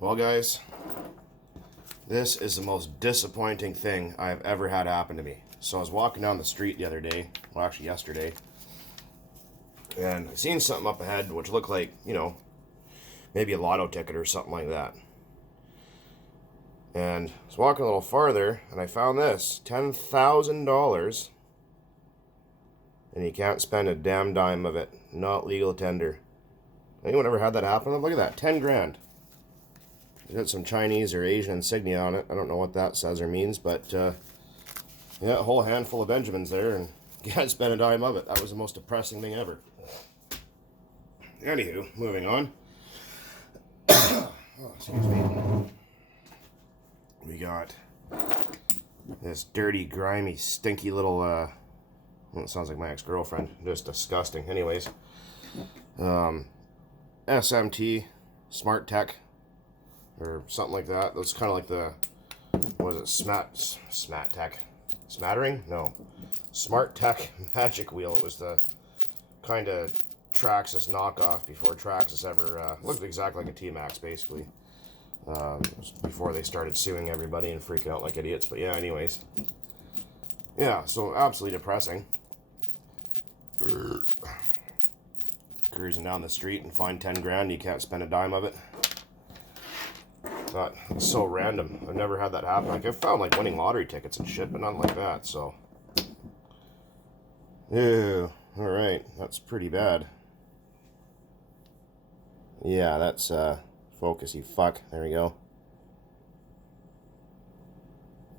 Well, guys, this is the most disappointing thing I've ever had happen to me. So I was walking down the street the other day, well, actually yesterday, and I seen something up ahead which looked like, maybe a lotto ticket or something like that. And I was walking a little farther, and I found this $10,000, and you can't spend a damn dime of it. Not legal tender. Anyone ever had that happen? Look at that, 10 grand. It's got some Chinese or Asian insignia on it. I don't know what that says or means, but yeah, a whole handful of Benjamins there, and you can't spend a dime of it. That was the most depressing thing ever. Anywho, moving on. Oh, excuse me. We got this dirty, grimy, stinky little, well, it sounds like my ex-girlfriend. Just disgusting. Anyways, SMT, Smart Tech, or something like that. That's kind of like the, what is it, Smat Tech? Smattering? No. Smart Tech Magic Wheel. It was the kind of Traxxas knockoff before Traxxas ever, looked exactly like a T-Max, basically. Before they started suing everybody and freaking out like idiots. But yeah, anyways. Yeah, so absolutely depressing. Cruising down the street and find 10 grand, you can't spend a dime of it. But it's so random. I've never had that happen. Like, I've found like winning lottery tickets and shit, but nothing like that, so. Ew. Alright, that's pretty bad. Yeah, that's focus, you fuck. There we go.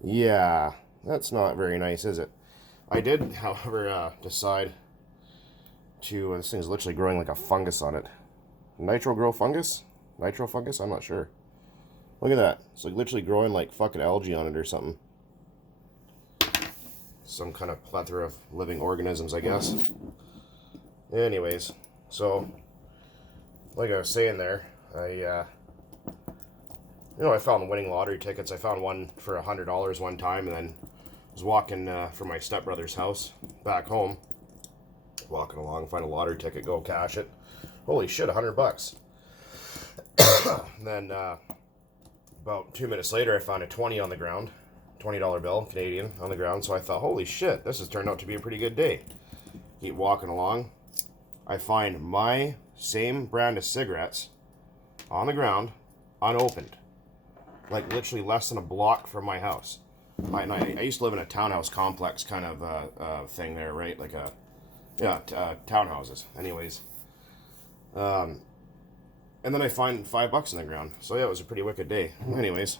Yeah, that's not very nice, is it? I did, however, decide to, this thing's literally growing like a fungus on it. Nitro grow fungus? Nitro fungus? I'm not sure. Look at that. It's like literally growing like fucking algae on it or something. Some kind of plethora of living organisms, I guess. Anyways, so, like I was saying there, I found winning lottery tickets. I found one for $100 one time, and then was walking from my stepbrother's house back home. Walking along, find a lottery ticket, go cash it. Holy shit, $100. Then about 2 minutes later, I found a 20 on the ground, $20 bill, Canadian, on the ground. So I thought, holy shit, this has turned out to be a pretty good day. Keep walking along. I find my same brand of cigarettes on the ground, unopened. Like literally less than a block from my house. I used to live in a townhouse complex kind of thing there, right? Like a, yeah, townhouses. Anyways. And then I find $5 in the ground. So yeah, it was a pretty wicked day. Anyways.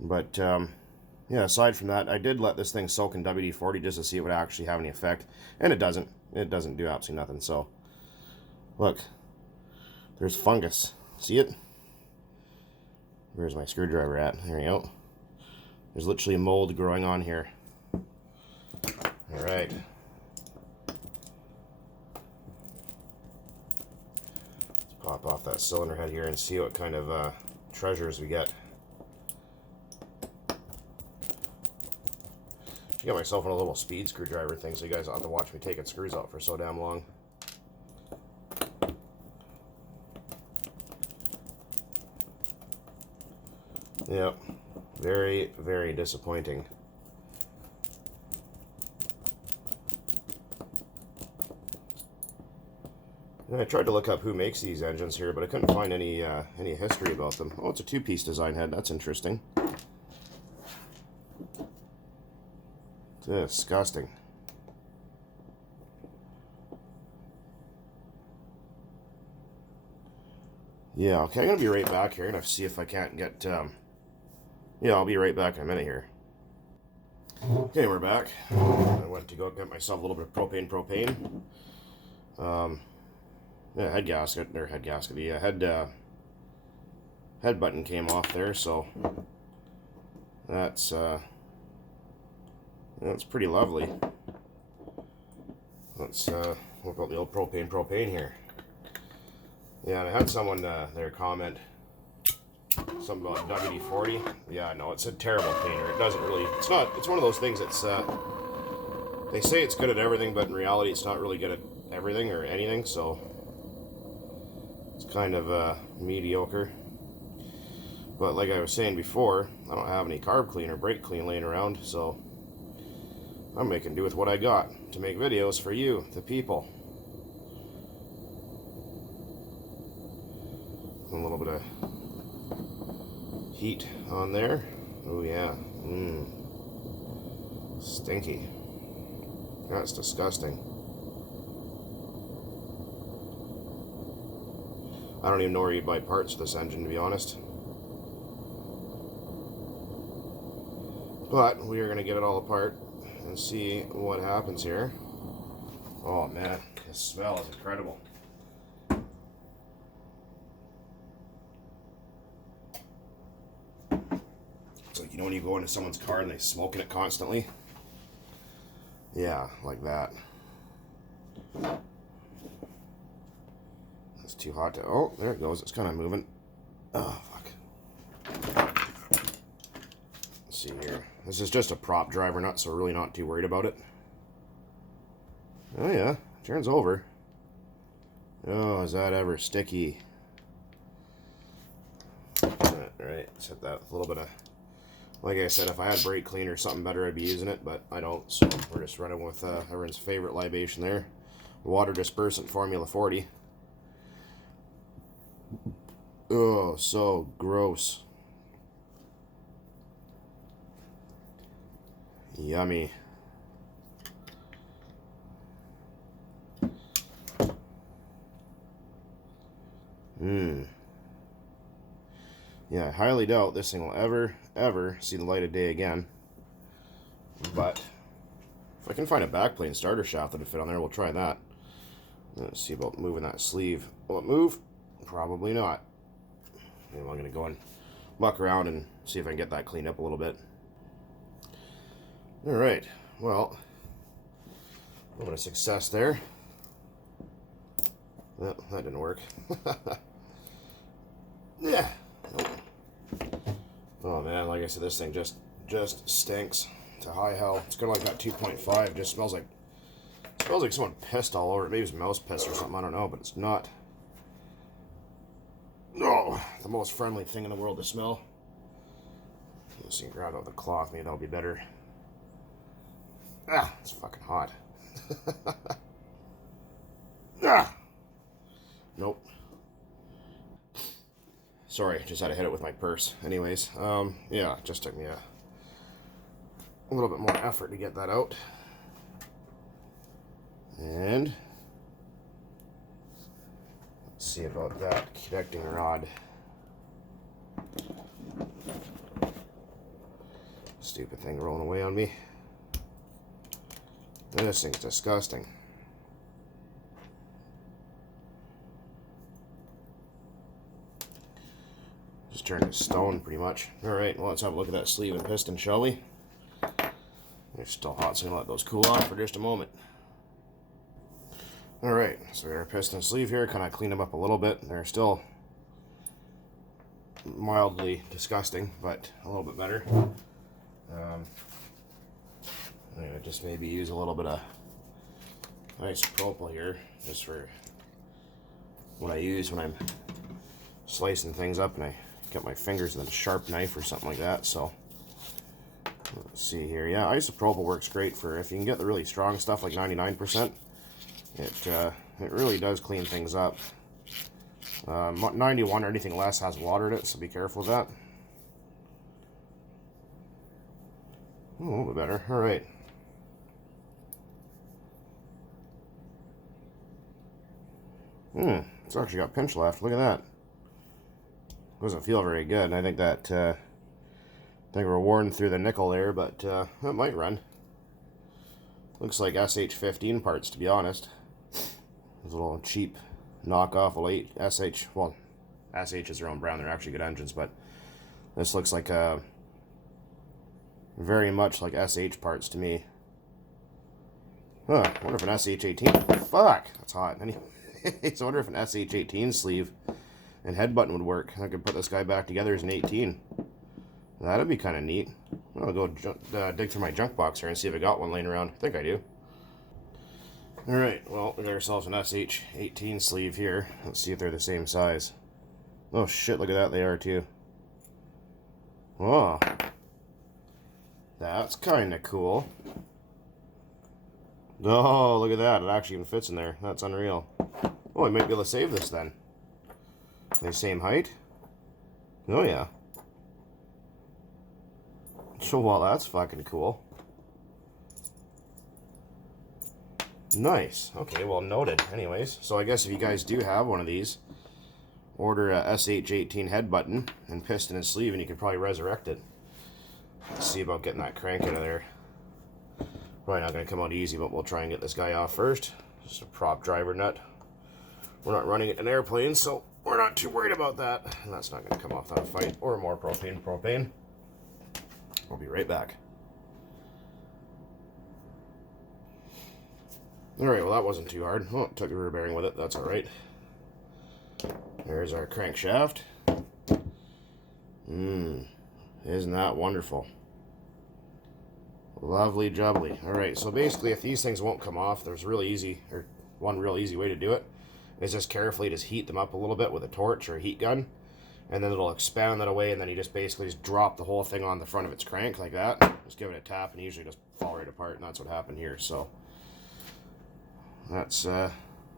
But, yeah, aside from that, I did let this thing soak in WD-40 just to see if it would actually have any effect. And it doesn't. It doesn't do absolutely nothing. So, look. There's fungus. See it? Where's my screwdriver at? There we go. There's literally a mold growing on here. Alright. Let's pop off that cylinder head here and see what kind of treasures we get. I got myself on a little speed screwdriver thing, so you guys don't have to watch me taking screws out for so damn long. Yep, very, very disappointing. And I tried to look up who makes these engines here, but I couldn't find any history about them. Oh, it's a two-piece design head. That's interesting. Disgusting. Yeah, okay, I'm gonna be right back here and see if I can't get, yeah, I'll be right back in a minute here. Okay, we're back. I went to go get myself a little bit of propane. Yeah, head gasket, the head button came off there, so that's pretty lovely. Let's look at the old propane here. Yeah, and I had someone there comment something about WD-40. Yeah, no, it's a terrible cleaner. It doesn't really, it's one of those things that's, they say it's good at everything, but in reality it's not really good at everything or anything, so it's kind of mediocre. But like I was saying before, I don't have any carb clean or brake clean laying around, so I'm making do with what I got to make videos for you, the people. A little bit of heat on there. Oh yeah. Stinky. That's disgusting. I don't even know where you'd buy parts for this engine, to be honest. But we are going to get it all apart and see what happens here. Oh man, the smell is incredible. It's like, you know when you go into someone's car and they smoke in it constantly? Yeah, like that. It's too hot to... Oh, there it goes. It's kind of moving. Oh, fuck. Let's see here. This is just a prop driver nut, so we're really not too worried about it. Oh, yeah. Turns over. Oh, is that ever sticky? Alright, set that with a little bit of... Like I said, if I had brake clean or something better, I'd be using it, but I don't, so we're just running with everyone's favorite libation there. Water dispersant Formula 40. Oh, so gross. Yummy. Yeah, I highly doubt this thing will ever see the light of day again. But if I can find a backplane starter shaft that'll fit on there, we'll try that. Let's see about moving that sleeve. Will it move? Probably not. Anyway, I'm going to go and muck around and see if I can get that cleaned up a little bit. Alright, well, a little bit of success there. Well, that didn't work. Yeah. Nope. Oh man, like I said, this thing just stinks to high hell. It's kind of like that 2.5. It just smells like someone pissed all over it. Maybe it's mouse piss or something. I don't know, but it's not. No, the most friendly thing in the world to smell. Let's see, grab out the cloth. Maybe that'll be better. Ah, it's fucking hot. Ah. Nope. Sorry, just had to hit it with my purse. Anyways, yeah, it just took me a little bit more effort to get that out. And let's see about that connecting rod. Stupid thing rolling away on me. This thing's disgusting. Just turned to stone pretty much. Alright, well, let's have a look at that sleeve and piston, shall we? They're still hot, so I'm going to let those cool off for just a moment. Alright, so we got our piston sleeve here. Kind of clean them up a little bit. They're still mildly disgusting, but a little bit better. I'm going to just maybe use a little bit of isopropyl here, just for what I use when I'm slicing things up and I get my fingers with a sharp knife or something like that. So let's see here. Yeah, isopropyl works great for if you can get the really strong stuff like 99%. It really does clean things up. 91 or anything less has water in it, so be careful with that. Ooh, a little bit better. All right. It's actually got pinch left. Look at that. Doesn't feel very good. I think that I think we're worn through the nickel there, but it might run. Looks like SH15 parts, to be honest. It's a little cheap knockoff of late SH. Well, SH is their own brand. They're actually good engines, but this looks like very much like SH parts to me. Huh, I wonder if an SH18... Fuck! That's hot. Anyway, so I wonder if an SH18 sleeve and head button would work. I could put this guy back together as an 18. That'd be kind of neat. I'll go dig through my junk box here and see if I got one laying around. I think I do. Alright, well, we got ourselves an SH18 sleeve here. Let's see if they're the same size. Oh shit, look at that, they are too. Oh, that's kind of cool. Oh, look at that. It actually even fits in there. That's unreal. Oh, I might be able to save this then. Are they same height? Oh, yeah. So, well, that's fucking cool. Nice. Okay, well, noted. Anyways, so I guess if you guys do have one of these, order a SH18 head button and piston and sleeve, and you can probably resurrect it. Let's see about getting that crank out of there. Probably not going to come out easy, but we'll try and get this guy off first. Just a prop driver nut. We're not running it in an airplane, so we're not too worried about that. And that's not going to come off that fight. Or more propane. We'll be right back. Alright, well that wasn't too hard. Oh, it took the rear bearing with it. That's alright. There's our crankshaft. Isn't that wonderful? Lovely jubbly. Alright, so basically if these things won't come off, there's one real easy way to do it. Is just carefully just heat them up a little bit with a torch or a heat gun. And then it'll expand that away, and then you just basically just drop the whole thing on the front of its crank like that. Just give it a tap, and usually just fall right apart, and that's what happened here. So that's that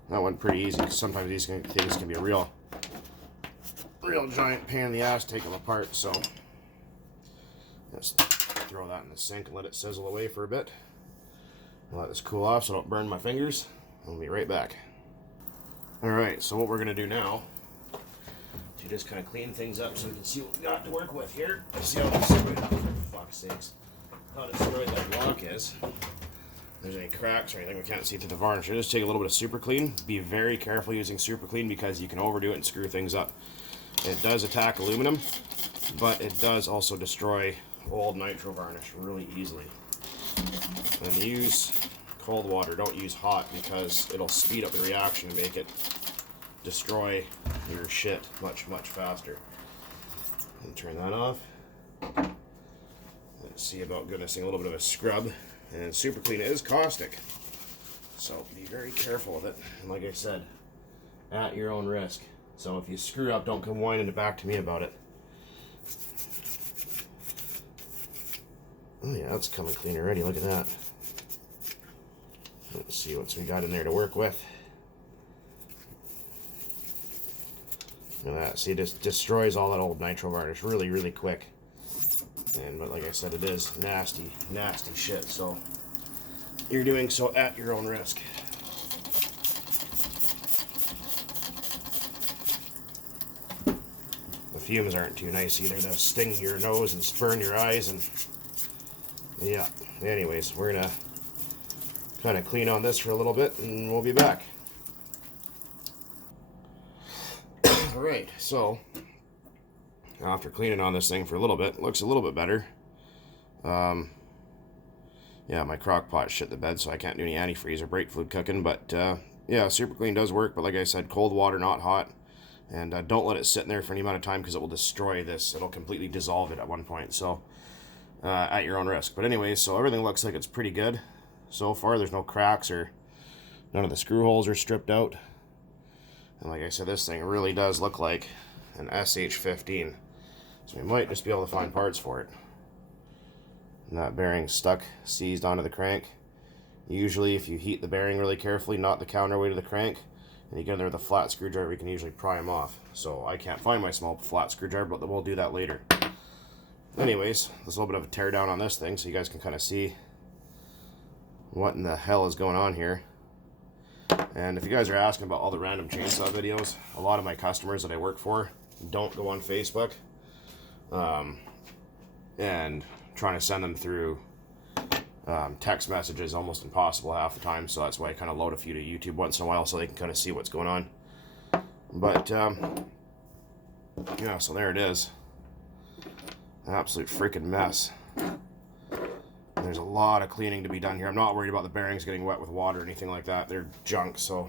went pretty easy. Cause sometimes these things can be a real giant pain in the ass to take them apart. So just throw that in the sink and let it sizzle away for a bit. I'll let this cool off so I don't burn my fingers. I'll be right back. Alright, so what we're going to do now, to just kind of clean things up so we can see what we got to work with here. See how destroyed, for fuck's sakes, how destroyed that block is. If there's any cracks or anything we can't see through the varnish. Just take a little bit of super clean. Be very careful using super clean because you can overdo it and screw things up. It does attack aluminum, but it does also destroy old nitro varnish really easily. And use cold water, don't use hot, because it'll speed up the reaction and make it destroy your shit much faster. And turn that off. Let's see about goodnessing a little bit of a scrub. And super clean is caustic, so be very careful with it. And like I said, at your own risk. So if you screw up, don't come whining back to me about it. Oh yeah, that's coming clean already. Look at that. Let's see what we got in there to work with. Look at that. See, it just destroys all that old nitro varnish really quick. But like I said, it is nasty shit. So you're doing so at your own risk. The fumes aren't too nice either. They'll sting your nose and burn your eyes, and yeah. Anyways, we're gonna kind of clean on this for a little bit, and we'll be back. Alright, so after cleaning on this thing for a little bit, it looks a little bit better. Yeah, my crock pot shit the bed, so I can't do any antifreeze or brake fluid cooking, but yeah, super clean does work, but like I said, cold water, not hot. And don't let it sit in there for any amount of time, because it will destroy this. It'll completely dissolve it at one point, so at your own risk. But anyways, so everything looks like it's pretty good so far. There's no cracks, or none of the screw holes are stripped out. And like I said, this thing really does look like an SH15. So we might just be able to find parts for it. And that bearing's stuck, seized onto the crank. Usually if you heat the bearing really carefully, not the counterweight of the crank, and you get in there with a flat screwdriver, you can usually pry them off. So I can't find my small flat screwdriver, but we'll do that later. Anyways, there's a little bit of a tear down on this thing, so you guys can kind of see what in the hell is going on here. And if you guys are asking about all the random chainsaw videos, a lot of my customers that I work for don't go on Facebook. And trying to send them through text messages almost impossible half the time, so that's why I kind of load a few to YouTube once in a while so they can kind of see what's going on. But yeah, so there it is. An absolute freaking mess. There's a lot of cleaning to be done here. I'm not worried about the bearings getting wet with water or anything like that. They're junk, so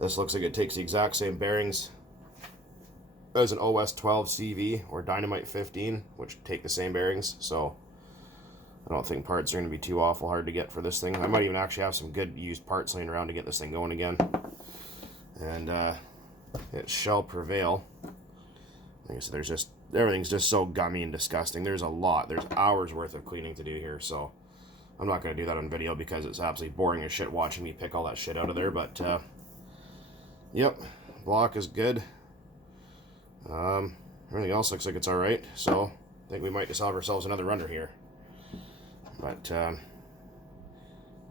this looks like it takes the exact same bearings as an OS 12 CV or Dynamite 15, which take the same bearings, so I don't think parts are going to be too awful hard to get for this thing. I might even actually have some good used parts laying around to get this thing going again. And it shall prevail. Like I said, everything's just so gummy and disgusting. There's hours worth of cleaning to do here, so I'm not going to do that on video because it's absolutely boring as shit watching me pick all that shit out of there. But yep, block is good. Everything else looks like it's all right, so I think we might just have ourselves another runner here. But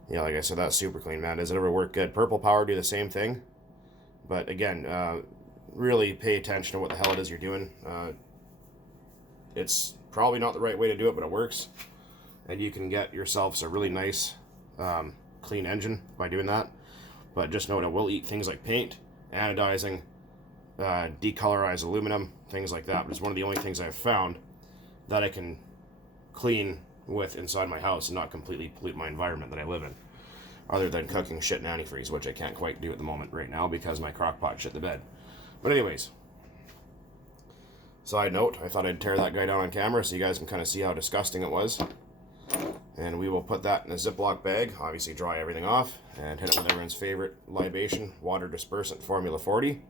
yeah, like I said, that's super clean, man. Does it ever work good? Purple Power do the same thing, but again, really pay attention to what the hell it is you're doing. It's probably not the right way to do it, but it works, and you can get yourself a really nice clean engine by doing that. But just know it will eat things like paint, anodizing, decolorized aluminum, things like that. But it's one of the only things I've found that I can clean with inside my house and not completely pollute my environment that I live in, other than cooking shit in antifreeze, which I can't quite do at the moment right now because my crock pot shit the bed. But anyways, side note, I thought I'd tear that guy down on camera so you guys can kind of see how disgusting it was. And we will put that in a Ziploc bag, obviously dry everything off, and hit it with everyone's favorite libation, water dispersant Formula 40.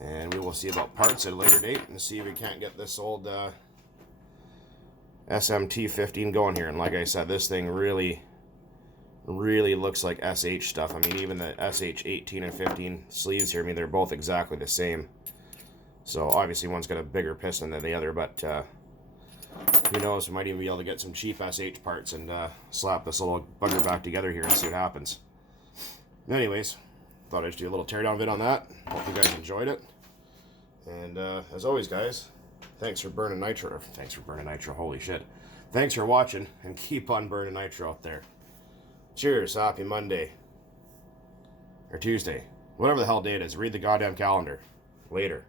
And we will see about parts at a later date and see if we can't get this old SMT 15 going here. And like I said, this thing really looks like SH stuff. I mean, even the SH 18 and 15 sleeves here, I mean, they're both exactly the same. So obviously one's got a bigger piston than the other, but who knows, we might even be able to get some cheap SH parts and slap this little bugger back together here and see what happens. Anyways, thought I'd just do a little teardown vid on that. Hope you guys enjoyed it. And as always, guys, thanks for burning nitro. Thanks for burning nitro, holy shit. Thanks for watching, and keep on burning nitro out there. Cheers, happy Monday. Or Tuesday. Whatever the hell day it is, read the goddamn calendar. Later.